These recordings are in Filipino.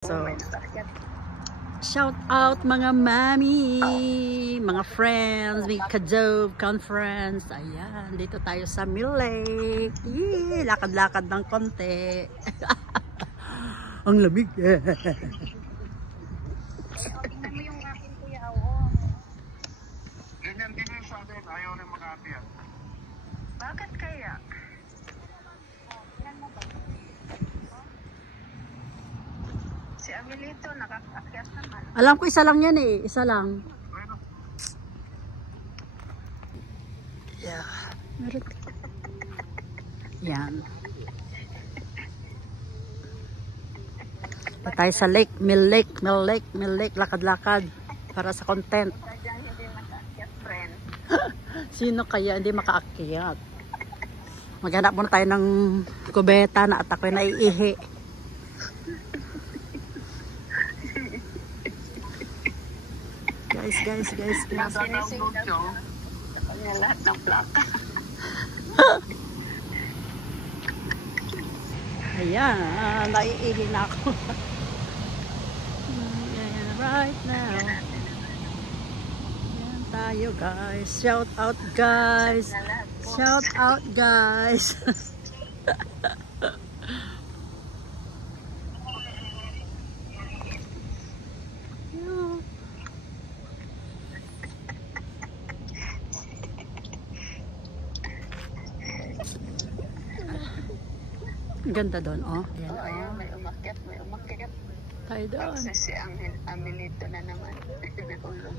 So, shout out mga mami, mga friends, may Kajob conference. Ayan, dito tayo sa Mill Lake. Yee, lakad-lakad ng konti. Ang lamig. Tingnan mo yung akin, kuya. Ganyan din yung sa atin. Ayaw rin mag-aapyan. Bakit kaya? Si Amelito, nakakakyat naman. Alam ko isa lang yan eh. Isa lang. Yeah. Meron. Yan. Pa tayo sa lake, Mill Lake, lakad-lakad para sa content. Sadyang hindi nakaakyat, friend. Sino kaya hindi makaakyat? Maghanap muna tayo ng kubeta na at ako'y naiihi. Guys. Sinising ka sa kanya lahat ng plaka. Ayan, naiihi na ako. Ayan, right now. Ayan tayo guys. Shout out guys. Shout out guys. Ganda doon, oh. Ayan, Oh, ayan, may umakyat. tayo doon. Kasi si Amelito na naman. Nahulog.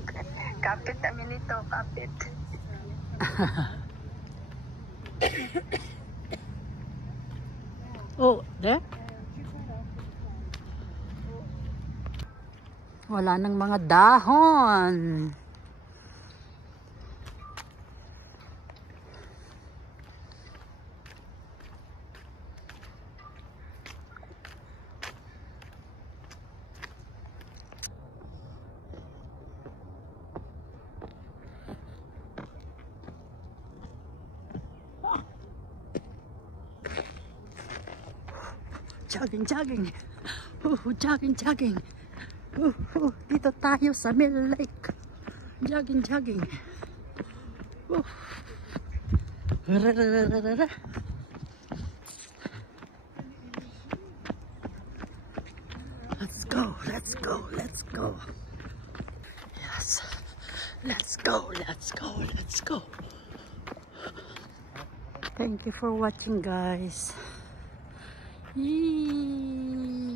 Kapit, Amelito, kapit. Oh, there? Wala nang mga dahon. Jogging. Jogging. Dito tayo sa Mill Lake. Jogging. Let's go. Yes. Let's go. Thank you for watching, guys. Yee.